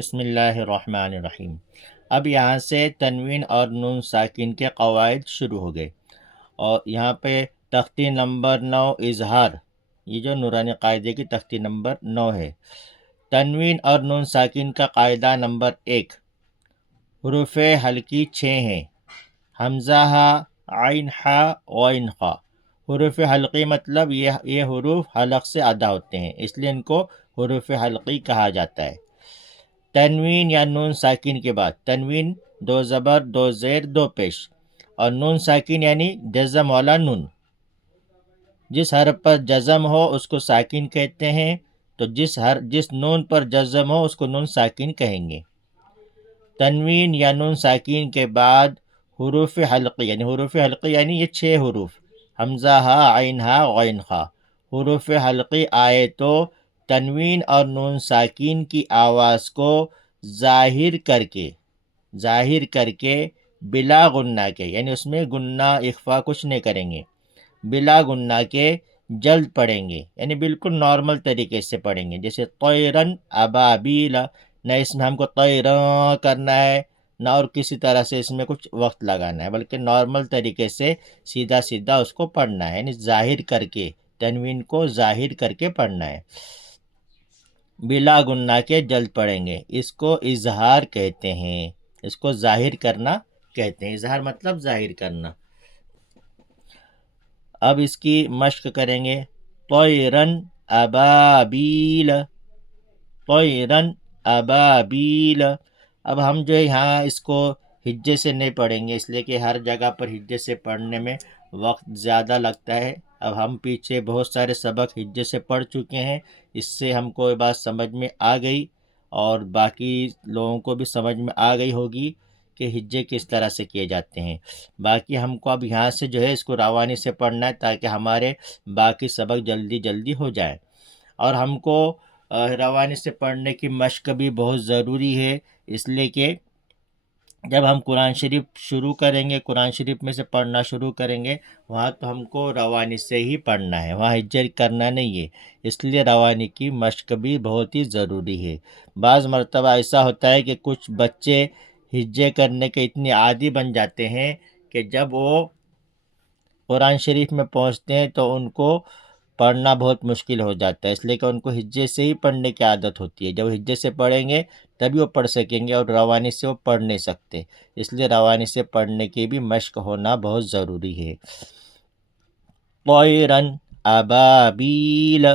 بسم اللہ الرحمن الرحیم۔ اب یہاں سے تنوین اور نون ساکن کے قواعد شروع ہو گئے، اور یہاں پہ تختی نمبر 9 اظہار، یہ جو نورانی قاعدے کی تختی نمبر 9 ہے۔ تنوین اور نون ساکن کا قاعدہ نمبر 1، حروف حلقی 6 ہیں: حمزہ ہا، عین ہا، غین خا۔ حروف حلقی مطلب یہ حروف حلق سے ادا ہوتے ہیں، اس لیے ان کو حروف حلقی کہا جاتا ہے۔ تنوین یا نون ساکن کے بعد تنوین 2 زبر 2 زیر 2 پیش، اور نون ساکن یعنی جزم والا نون۔ جس حرف پر جزم ہو اس کو ساکن کہتے ہیں، تو جس نون پر جزم ہو اس کو نون ساکن کہیں گے۔ تنوین یا نون ساکن کے بعد حروف حلقی یعنی یہ 6 حروف حمزہ ہا، عین ہا، غین خا۔ حروف حلقی آئے تو تنوین اور نون ساکن کی آواز کو ظاہر کر کے بلا غنہ کے، یعنی اس میں غنہ اخفا کچھ نہیں کریں گے، بلا غنہ کے جلد پڑھیں گے، یعنی بالکل نارمل طریقے سے پڑھیں گے، جیسے طیرن ابابیل۔ نہ اس میں ہم کو طیران کرنا ہے، نہ اور کسی طرح سے اس میں کچھ وقت لگانا ہے، بلکہ نارمل طریقے سے سیدھا سیدھا اس کو پڑھنا ہے، یعنی ظاہر کر کے، تنوین کو ظاہر کر کے پڑھنا ہے، بلا غنہ کے جلد پڑھیں گے۔ اس کو اظہار کہتے ہیں، اس کو ظاہر کرنا کہتے ہیں۔ اظہار مطلب ظاہر کرنا۔ اب اس کی مشق کریں گے۔ طیرن ابابیل، طیرن ابابیل۔ اب ہم جو ہے یہاں اس کو ہجے سے نہیں پڑھیں گے، اس لیے کہ ہر جگہ پر ہجے سے پڑھنے میں وقت زیادہ لگتا ہے۔ اب ہم پیچھے بہت سارے سبق ہجے سے پڑھ چکے ہیں، اس سے ہم کو یہ بات سمجھ میں آ گئی، اور باقی لوگوں کو بھی سمجھ میں آ گئی ہوگی کہ ہجے کس طرح سے کیے جاتے ہیں۔ باقی ہم کو اب یہاں سے جو ہے اس کو روانی سے پڑھنا ہے، تاکہ ہمارے باقی سبق جلدی جلدی ہو جائیں۔ اور ہم کو روانی سے پڑھنے کی مشق بھی بہت ضروری ہے، اس لیے کہ جب ہم قرآن شریف شروع کریں گے، قرآن شریف میں سے پڑھنا شروع کریں گے، وہاں تو ہم کو روانی سے ہی پڑھنا ہے، وہاں ہجر کرنا نہیں ہے، اس لیے روانی کی مشق بھی بہت ہی ضروری ہے۔ بعض مرتبہ ایسا ہوتا ہے کہ کچھ بچے ہجے کرنے کے اتنے عادی بن جاتے ہیں کہ جب وہ قرآن شریف میں پہنچتے ہیں تو ان کو پڑھنا بہت مشکل ہو جاتا ہے، اس لیے کہ ان کو ہجے سے ہی پڑھنے کی عادت ہوتی ہے۔ جب ہجے سے پڑھیں گے تبھی وہ پڑھ سکیں گے، اور روانی سے وہ پڑھ نہیں سکتے، اس لیے روانی سے پڑھنے کی بھی مشق ہونا بہت ضروری ہے۔ طیرن ابابیل،